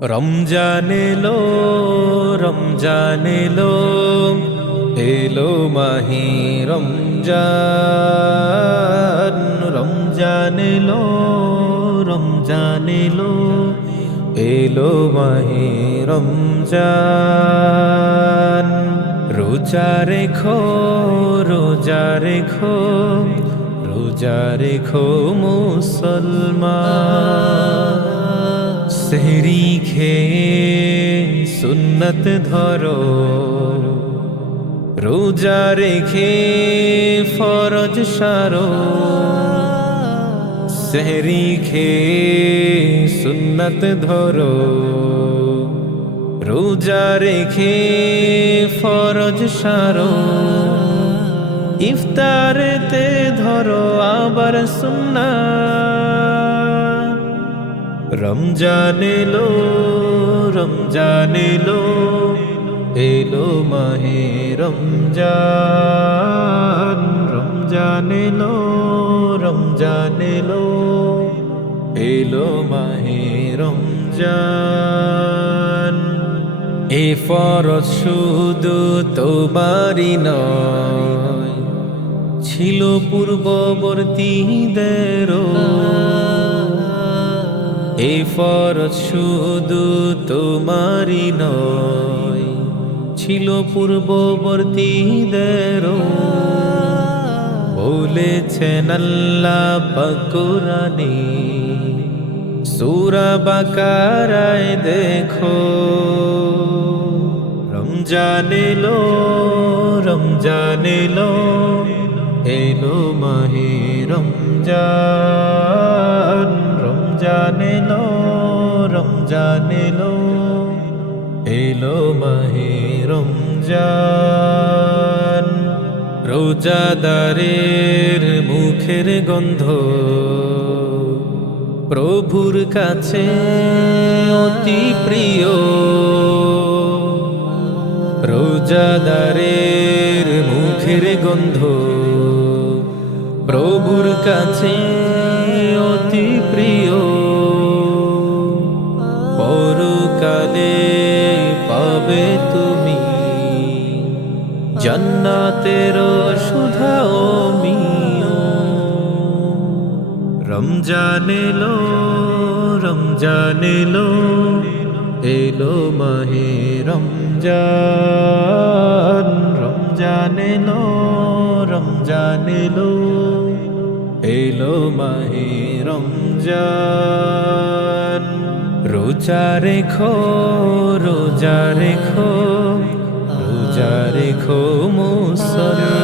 রমজান এলো রমজান এলো এলো মাহি রমজান রমজান এলো রমজান এলো এলো মাহি রমজান। রোজা রেখো রোজা রেখো রোজা রেখো মুসলমান। সেহরি খেয়ে সুন্নত ধরো। রোজা রেখে ফরজ সারো। সেহরি খেয়ে সুন্নত ধরো। রোজা রেখে ফরজ সারো। ইফতারেতে ধরো আবার সুন্না রমজান এলো রমজান এলো এলো মাহে রমজান রমজান এলো রমজান এলো এলো মাহে রমজান। এ ফরজ শুধু তোমারই নয়, ছিল পূর্ববর্তীদেরও এই ফরজ শুধু তোমারই নয়, ছিল পূর্ববর্তীদেরও। বলেছেন আল্লাহ পাকুরানি সুরা বাকারায় দেখো, রমজান এলো রমজান এলো এলো মাহে রমজান। রমজান এলো এলো মাহে রমজান। রোজাদারের মুখের গন্ধ, প্রভুর কাছে অতি প্রিয়। রোজাদারের মুখের গন্ধ, প্রভুর কাছে জান্নাতের সুধা ও মিও। রমজান এলো রমজান এলো এলো মাহে রমজান রমজান এলো রমজান এলো এলো মাহে রমজান। রোজা রেখো রোজা রেখো রোজা রেখো মুসলমান